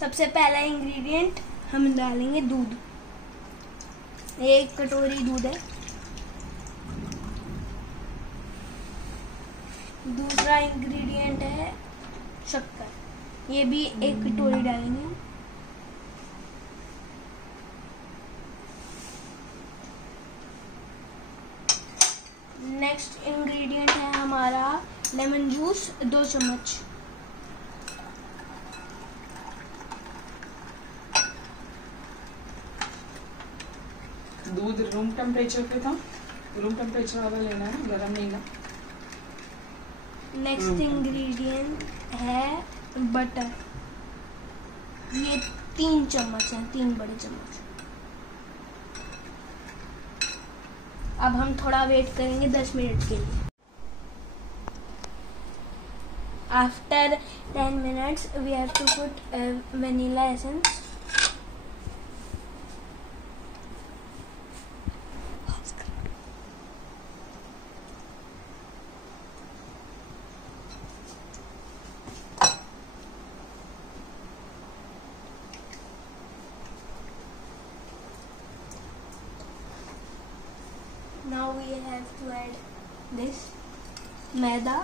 सबसे पहला इंग्रेडिएंट हम डालेंगे दूध। 1 कटोरी दूध है। दूसरा इंग्रेडिएंट है शक्कर, ये भी 1 कटोरी डालेंगे। नेक्स्ट इंग्रेडिएंट है हमारा लेमन जूस, 2 चम्मच। दूध रूम टेम्परेचर पे था, रूम टेम्परेचर वाला लेना है, गर्म नहीं ना। नेक्स्ट इंग्रेडिएंट है बटर, ये 3 चम्मच है, 3 बड़े चम्मच। अब हम थोड़ा वेट करेंगे 10 मिनट के लिए। After 10 minutes we have to put vanilla essence. Now we have to add this maida.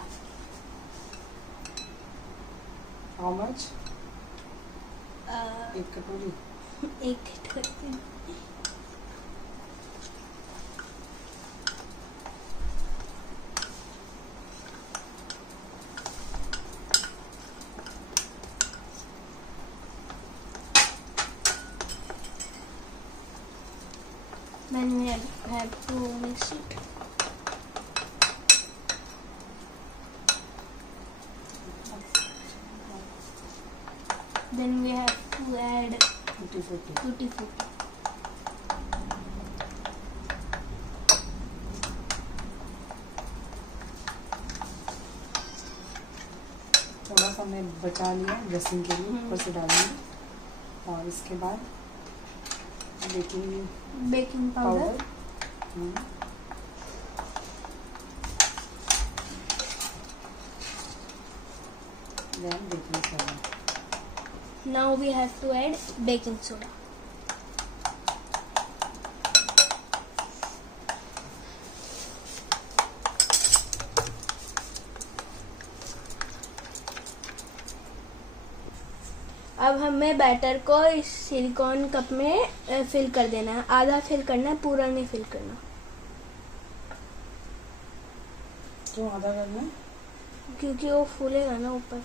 How much? 1 कटोरी। 1 कटोरी। Then we have to mix it. Then we have to add tutti frutti. थोड़ा सा हमने बचा लिया dressing के लिए, ऊपर से डालेंगे। और इसके बाद baking powder. Then baking soda. Now we have to add baking soda. अब हमें बैटर को इस सिलिकॉन कप में फिल कर देना है। आधा फिल करना है, पूरा नहीं फिल करना। क्यों आधा करना है? क्योंकि वो फूलेगा ना ऊपर।